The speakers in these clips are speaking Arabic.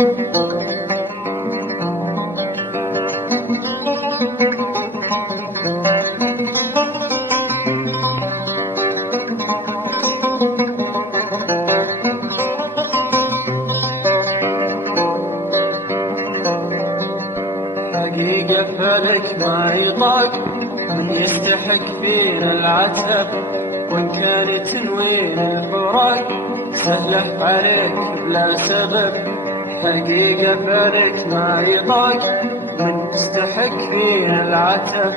حقيقة فلك ما يطاق من يستحق فينا العتب، وإن كان تنوين الفراق سهله عليك بلا سبب. حقيقة فلك ما يطاق من يستحق فينا العتب،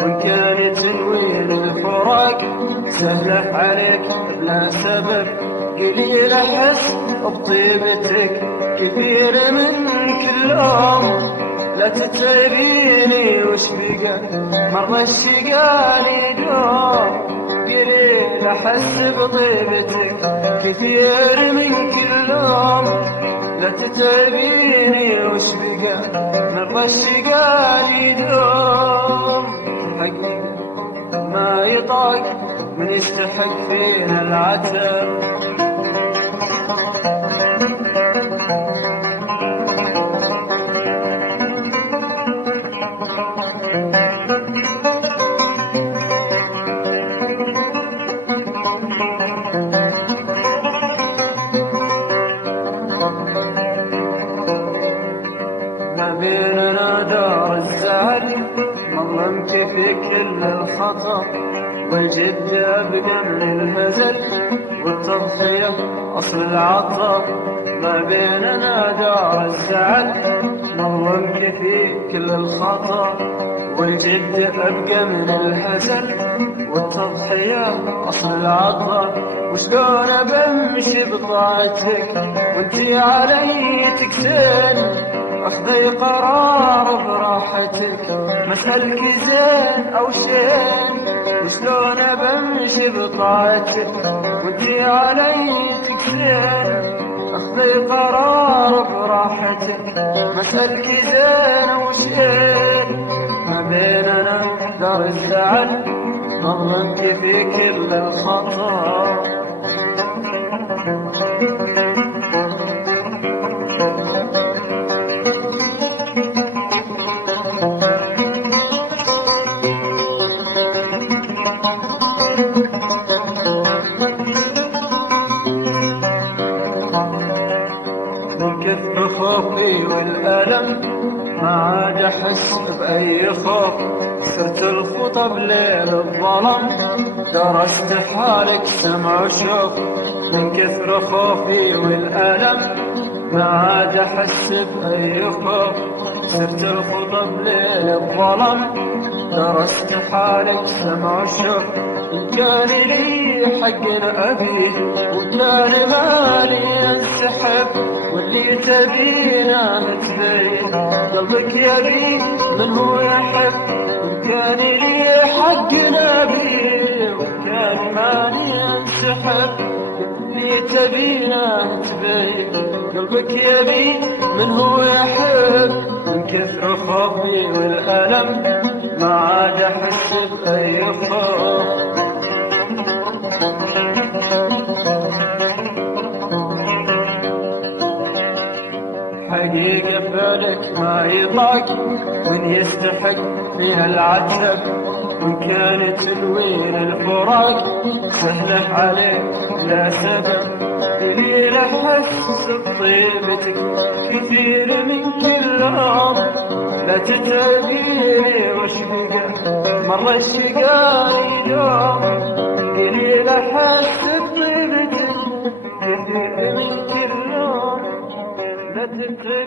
وإن كان تنوين الفراق سهله عليك بلا سبب. قليل أحس بطيبتك كثير من كل يوم، لا تتعبيني وش بقى مرة الشقاني دوم. قليل أحس بطيبتك كثير من كل يوم، لا تتعبيني وش بقى مرة الشقاني دوم. حقيقة ما يطاق من يستحق فينا العتب. ما بيننا دار الزعل مظلمت في كل الخطأ، والجد أبقى من الهزل والتضحية أصل العطاء. ما بيننا دار الزعل مظلمت في كل الخطأ، والجد أبقى من الهزل والتضحية أصل العطاء. وشلون بمشي بطاعتك وانتي علي تكسين، اخذي قرار براحتك مسألك زين او شين. وشلون بمشي بطاعتك وانتي علي تكسين، اخذي قرار براحتك مسألك زين او شين. ما بيننا دار الزعل مظلمك في كل الخطأ. من كثر خوفي والألم ما عاد أحس بأي خوف، صرت الخطى بليل الظلم درست حالك سمع وشوف. من كثر خوفي والألم ما عاد أحس بأي خوف، صرت الخطى بليل الظلم درست حالك سمع وشوف. إن كان لي حق أبيه وكان مالي انسحب، واللي تبينا نتبين قلبك يبي من هو يحب. إن كان لي حق أبيه وكان مالي انسحب، اللي تبينا نتبين قلبك يبي من هو يحب. من كثر خوفي والألم ما عاد أحس بأي خوف. حقيقة فلك ما يطاق من يستحق فيها العتب، وإن كان تلوين الفراق سهله عليك لا سبب. قليل أحس بطيبتك كثير من كل يوم، لا تتعبيني وش بقى مرة الشقاني دوم. قليل أحس بطيبتك كثير من كل يوم، لا تتعبيني